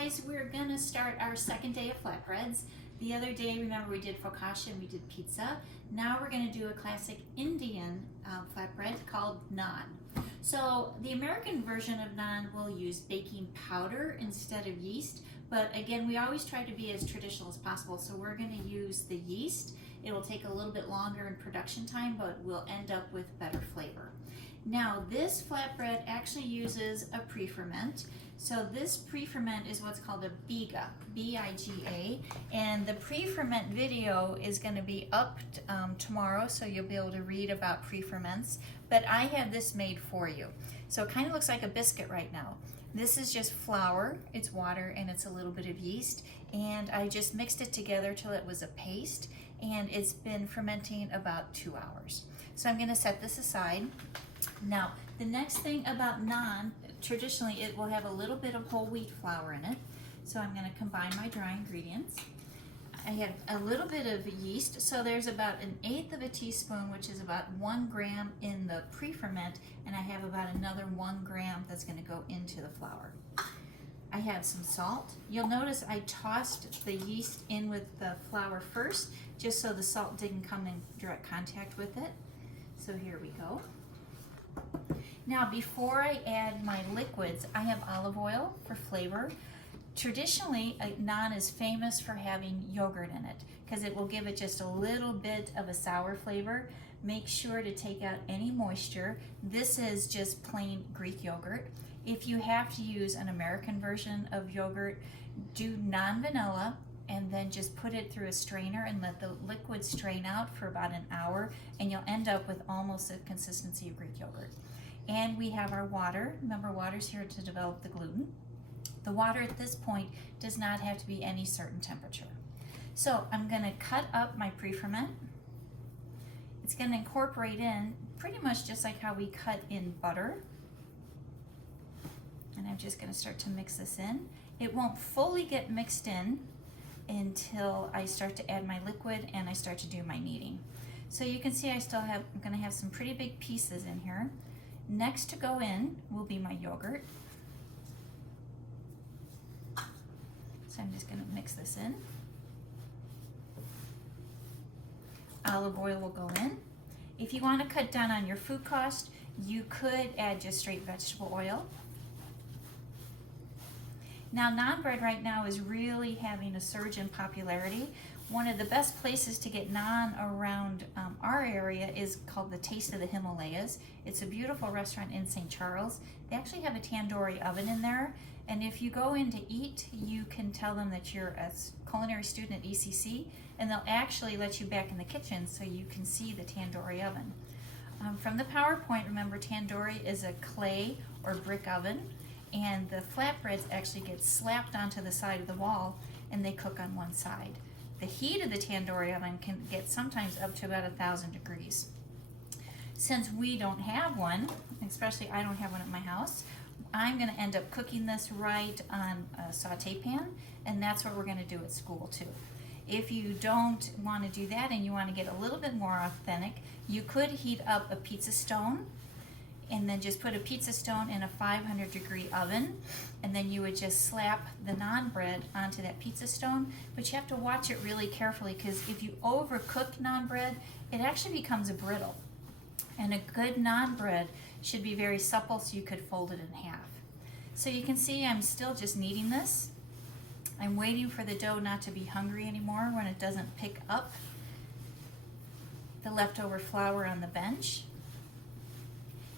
guys, we're gonna start our second day of flatbreads. The other day, remember, we did focaccia and we did pizza. Now we're gonna do a classic Indian flatbread called naan. So the American version of naan will use baking powder instead of yeast, but again, we always try to be as traditional as possible. So we're gonna use the yeast. It will take a little bit longer in production time, but we'll end up with better flavor. Now this flatbread actually uses a pre-ferment. So this pre-ferment is what's called a biga, B-I-G-A, and the pre-ferment video is going to be up tomorrow, so you'll be able to read about pre-ferments, but I have this made for you. So it kind of looks like a biscuit right now. This is just flour, it's water, and it's a little bit of yeast, and I just mixed it together till it was a paste, and it's been fermenting about 2 hours. So I'm going to set this aside. Now, the next thing about naan, traditionally it will have a little bit of whole wheat flour in it. So I'm going to combine my dry ingredients. I have a little bit of yeast, so there's about 1/8 of a teaspoon, which is about 1 gram in the pre-ferment, and I have about another 1 gram that's going to go into the flour. I have some salt. You'll notice I tossed the yeast in with the flour first, just so the salt didn't come in direct contact with it. So here we go. Now, before I add my liquids, I have olive oil for flavor. Traditionally, naan is famous for having yogurt in it because it will give it just a little bit of a sour flavor. Make sure to take out any moisture. This is just plain Greek yogurt. If you have to use an American version of yogurt, do non-vanilla and then just put it through a strainer and let the liquid strain out for about an hour, and you'll end up with almost the consistency of Greek yogurt. And we have our water. Remember, water's here to develop the gluten. The water at this point does not have to be any certain temperature. So I'm going to cut up my pre-ferment. It's going to incorporate in pretty much just like how we cut in butter. And I'm just going to start to mix this in. It won't fully get mixed in until I start to add my liquid and I start to do my kneading. So you can see I'm going to have some pretty big pieces in here. Next to go in will be my yogurt. So I'm just going to mix this in. Olive oil will go in. If you want to cut down on your food cost, you could add just straight vegetable oil. Now, naan bread right now is really having a surge in popularity. One of the best places to get naan around our area is called the Taste of the Himalayas. It's a beautiful restaurant in St. Charles. They actually have a tandoori oven in there, and if you go in to eat, you can tell them that you're a culinary student at ECC, and they'll actually let you back in the kitchen so you can see the tandoori oven. From the PowerPoint, remember, tandoori is a clay or brick oven, and the flatbreads actually get slapped onto the side of the wall and they cook on one side. The heat of the tandoori oven can get sometimes up to about 1,000 degrees. Since we don't have one, especially I don't have one at my house, I'm going to end up cooking this right on a saute pan, and that's what we're going to do at school too. If you don't want to do that and you want to get a little bit more authentic, you could heat up a pizza stone and then just put a pizza stone in a 500-degree oven, and then you would just slap the naan bread onto that pizza stone. But you have to watch it really carefully, because if you overcook naan bread, it actually becomes brittle. And a good naan bread should be very supple, so you could fold it in half. So you can see I'm still just kneading this. I'm waiting for the dough not to be hungry anymore when it doesn't pick up the leftover flour on the bench.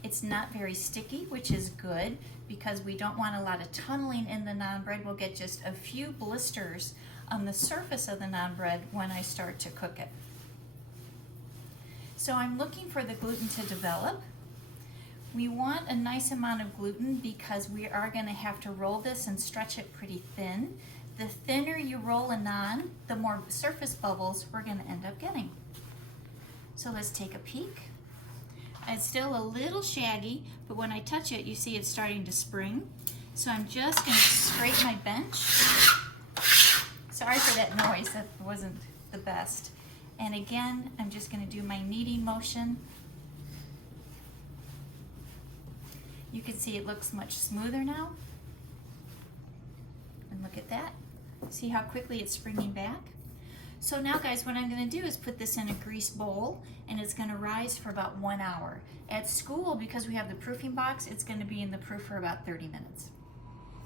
It's not very sticky, which is good, because we don't want a lot of tunneling in the naan bread. We'll get just a few blisters on the surface of the naan bread when I start to cook it. So I'm looking for the gluten to develop. We want a nice amount of gluten because we are going to have to roll this and stretch it pretty thin. The thinner you roll a naan, the more surface bubbles we're going to end up getting. So let's take a peek. It's still a little shaggy, but when I touch it, you see it's starting to spring. So I'm just going to scrape my bench. Sorry for that noise, that wasn't the best. And again, I'm just going to do my kneading motion. You can see it looks much smoother now. And look at that. See how quickly it's springing back? So now guys, what I'm going to do is put this in a grease bowl, and it's going to rise for about 1 hour. At school, because we have the proofing box, it's going to be in the proof for about 30 minutes.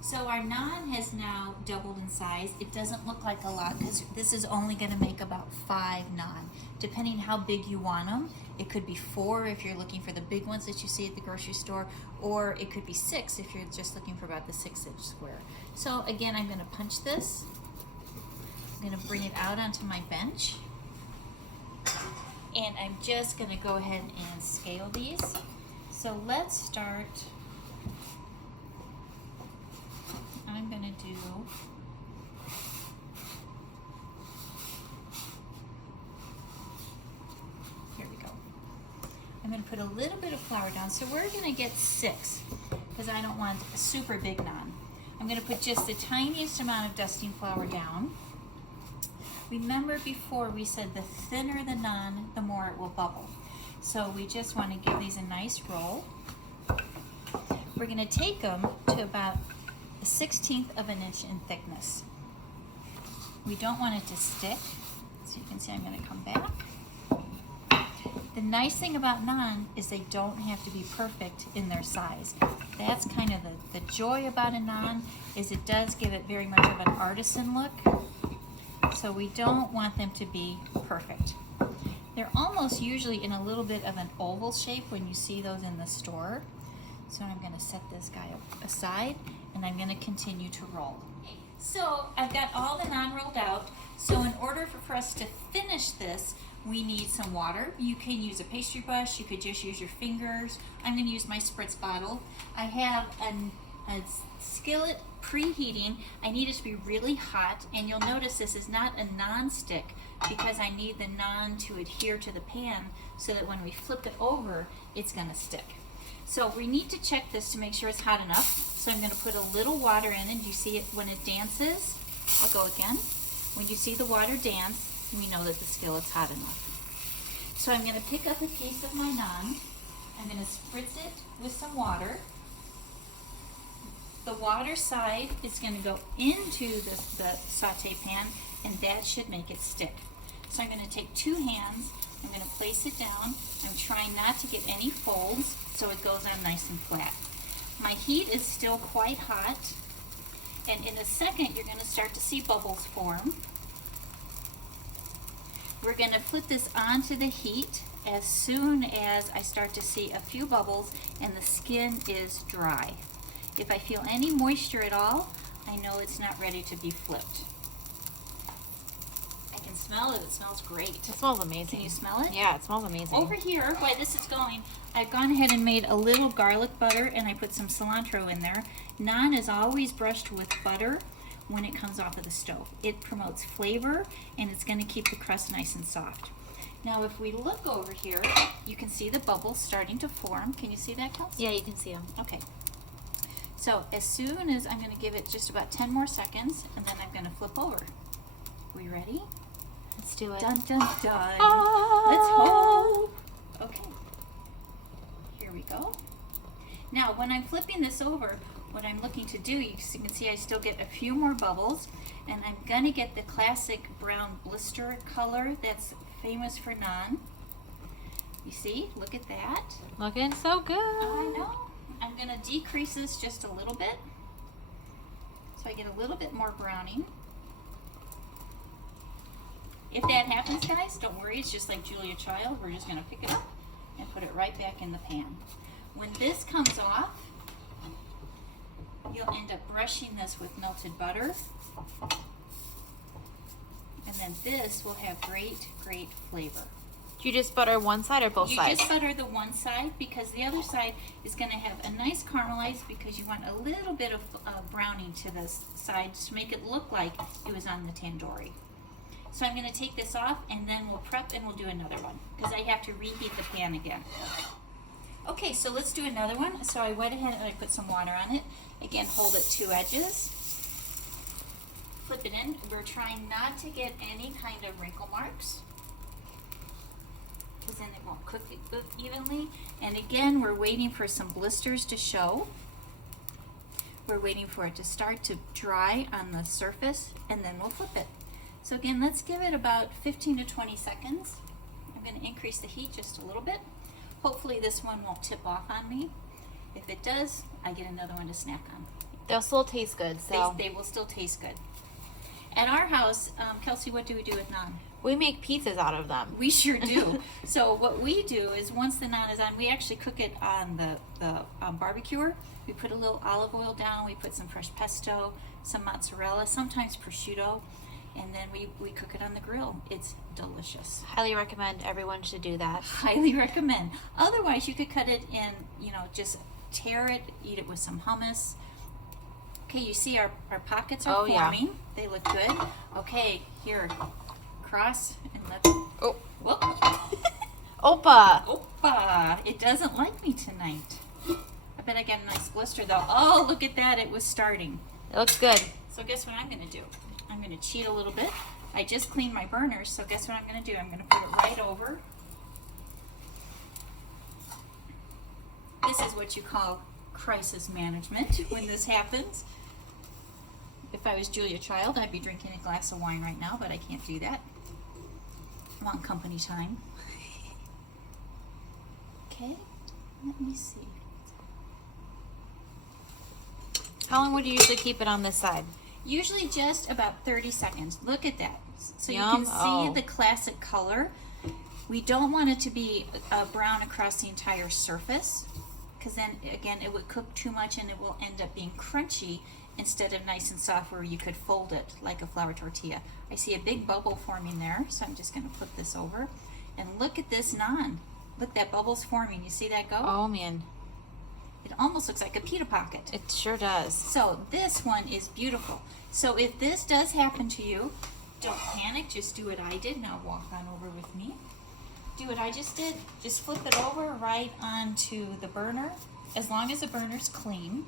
So our naan has now doubled in size. It doesn't look like a lot because this is only going to make about 5 naan. Depending how big you want them, it could be 4 if you're looking for the big ones that you see at the grocery store, or it could be 6 if you're just looking for about the 6-inch square. So again, I'm going to punch this. I'm going to bring it out onto my bench, and I'm just going to go ahead and scale these. So let's start. I'm going to do here we go. I'm going to put a little bit of flour down. So we're going to get 6 because I don't want a super big naan. I'm going to put just the tiniest amount of dusting flour down. Remember before we said the thinner the naan, the more it will bubble. So we just want to give these a nice roll. We're going to take them to about 1/16 of an inch in thickness. We don't want it to stick. So you can see I'm going to come back. The nice thing about naan is they don't have to be perfect in their size. That's kind of the joy about a naan, is it does give it very much of an artisan look. So we don't want them to be perfect. They're almost usually in a little bit of an oval shape when you see those in the store. So I'm going to set this guy aside, and I'm going to continue to roll. So I've got all the naan rolled out. So in order for us to finish this, we need some water. You can use a pastry brush, you could just use your fingers. I'm going to use my spritz bottle. I have a skillet preheating. I need it to be really hot, and you'll notice this is not a non-stick because I need the naan to adhere to the pan so that when we flip it over, it's going to stick. So we need to check this to make sure it's hot enough. So I'm going to put a little water in, and you see it when it dances. I'll go again. When you see the water dance, we know that the skillet's hot enough. So I'm going to pick up a piece of my naan. I'm going to spritz it with some water. The water side is going to go into the saute pan, and that should make it stick. So I'm going to take 2 hands. I'm going to place it down. I'm trying not to get any folds so it goes on nice and flat. My heat is still quite hot, and in a second you're going to start to see bubbles form. We're going to put this onto the heat as soon as I start to see a few bubbles and the skin is dry. If I feel any moisture at all, I know it's not ready to be flipped. I can smell it. It smells great. It smells amazing. Can you smell it? Yeah, it smells amazing. Over here, while this is going, I've gone ahead and made a little garlic butter, and I put some cilantro in there. Naan is always brushed with butter when it comes off of the stove. It promotes flavor, and it's going to keep the crust nice and soft. Now if we look over here, you can see the bubbles starting to form. Can you see that, Kelsey? Yeah, you can see them. Okay. So as soon as I'm going to give it just about 10 more seconds, and then I'm going to flip over. We ready? Let's do it. Dun dun dun. Oh. Let's hope. Okay. Here we go. Now when I'm flipping this over, what I'm looking to do, you can see I still get a few more bubbles, and I'm going to get the classic brown blister color that's famous for naan. You see? Look at that. Looking so good. I know. I'm going to decrease this just a little bit so I get a little bit more browning. If that happens, guys, don't worry. It's just like Julia Child. We're just going to pick it up and put it right back in the pan. When this comes off, you'll end up brushing this with melted butter. And then this will have great, great flavor. Do you just butter one side or both sides? You just butter the one side because the other side is going to have a nice caramelized, because you want a little bit of browning to this side to make it look like it was on the tandoori. So I'm going to take this off, and then we'll prep and we'll do another one because I have to reheat the pan again. Okay, so let's do another one. So I went ahead and I put some water on it. Again, hold it 2 edges. Flip it in. We're trying not to get any kind of wrinkle marks, because then it won't cook evenly. And again, we're waiting for some blisters to show. We're waiting for it to start to dry on the surface, and then we'll flip it. So again, let's give it about 15 to 20 seconds. I'm going to increase the heat just a little bit. Hopefully this one won't tip off on me. If it does, I get another one to snack on. They'll still taste good, so. They will still taste good. At our house, Kelsey, what do we do with naan? We make pizzas out of them. We sure do. So what we do is once the naan is on, we actually cook it on the barbecuer. We put a little olive oil down, we put some fresh pesto, some mozzarella, sometimes prosciutto, and then we cook it on the grill. It's delicious. Highly recommend everyone should do that. Highly recommend. Otherwise, you could cut it in, just tear it, eat it with some hummus. Okay, you see our pockets are forming. Yeah. They look good. Okay, here, cross and let's. Oh. Whoop. Opa! Opa! It doesn't like me tonight. I bet I got a nice blister though. Oh, look at that! It was starting. It looks good. So guess what I'm gonna do? I'm gonna cheat a little bit. I just cleaned my burners, so guess what I'm gonna do? I'm gonna put it right over. This is what you call crisis management when this happens. If I was Julia Child, I'd be drinking a glass of wine right now, but I can't do that. I'm on company time. Okay, let me see. How long would you usually keep it on this side? Usually just about 30 seconds. Look at that. So Yum. you can see Oh. the classic color. We don't want it to be brown across the entire surface, because then again it would cook too much and it will end up being crunchy instead of nice and soft where you could fold it like a flour tortilla. I see a big bubble forming there, so I'm just going to flip this over. And look at this naan. Look, that bubble's forming. You see that go? Oh man, It almost looks like a pita pocket. it sure does. So this one is beautiful. So if this does happen to you, don't panic. Just do what I did. Now walk on over with me. Do what I just did. Just flip it over right onto the burner. As long as the burner's clean.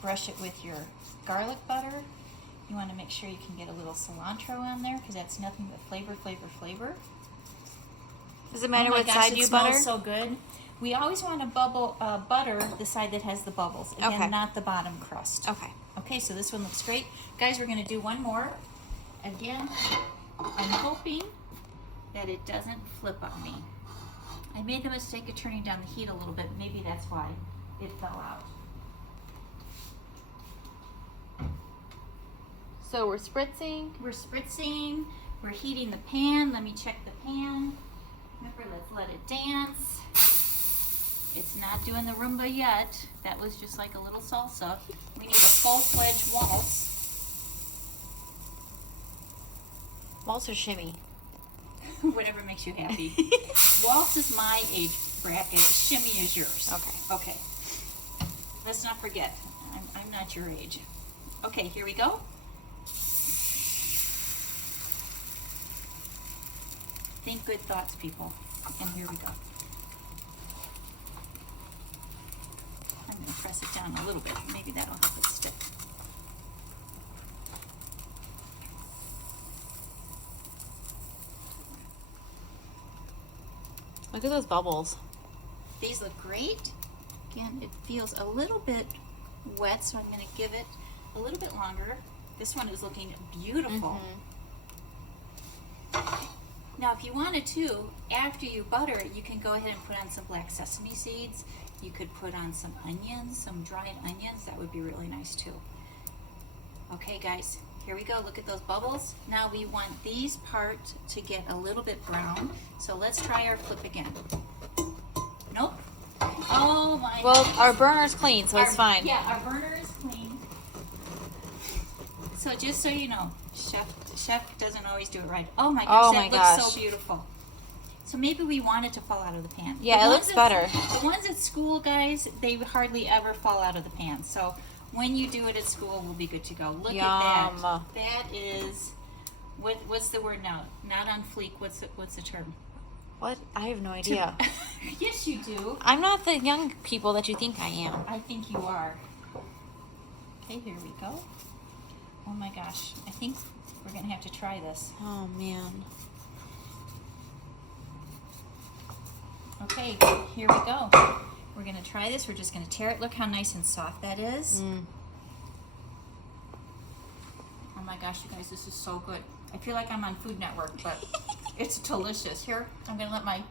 Brush it with your garlic butter. You want to make sure you can get a little cilantro on there because that's nothing but flavor, flavor, flavor. Does it matter Oh my what gosh, side it you smells butter? so good. We always want to butter the side that has the bubbles, again, Okay. not the bottom crust. Okay. Okay, so this one looks great. Guys, we're going to do one more. Again, I'm hoping that it doesn't flip on me. I made the mistake of turning down the heat a little bit. Maybe that's why it fell out. So we're spritzing. We're spritzing. We're heating the pan. Let me check the pan. Remember, let's let it dance. It's not doing the rumba yet. That was just like a little salsa. We need a full-fledged waltz. Waltz or shimmy? Whatever makes you happy. Waltz is my age bracket. Shimmy is yours. Okay. Okay. Let's not forget, I'm not your age. Okay, here we go. Think good thoughts, people. And here we go. I'm going to press it down a little bit. Maybe that'll help it stick. Look at those bubbles. These look great. Again, it feels a little bit wet, so I'm going to give it a little bit longer. This one is looking beautiful. Now, if you wanted to, after you butter it, you can go ahead and put on some black sesame seeds. You could put on some onions, some dried onions. That would be really nice too. Okay, guys, here we go. Look at those bubbles. Now we want these parts to get a little bit brown. So let's try our flip again. Nope. Oh my Well, goodness. our burner's clean, so it's fine. Yeah, our burner is clean. So just so you know, chef doesn't always do it right. Oh my gosh, Oh that my looks gosh. so beautiful. So maybe we want it to fall out of the pan. Yeah, The it ones looks better. The ones at school, guys, they hardly ever fall out of the pan. So when you do it at school, we'll be good to go. Look Yum. at that. That is, what's the word now? Not on fleek. What's the term? What? I have no idea. Yes, you do. I'm not the young people that you think I am. I think you are. Okay, here we go. Oh my gosh, I think we're gonna have to try this. Oh man. Okay, here we go. We're gonna try this. We're just gonna tear it. Look how nice and soft that is. Oh my gosh, you guys, this is so good. I feel like I'm on Food Network, but it's delicious. Here, I'm gonna let my,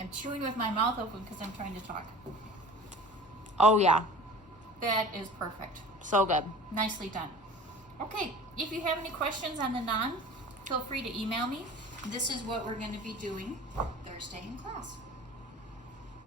I'm chewing with my mouth open because I'm trying to talk. Oh yeah, That is perfect. so good. Nicely done. Okay, if you have any questions on the naan, feel free to email me. This is what we're gonna be doing Thursday in class.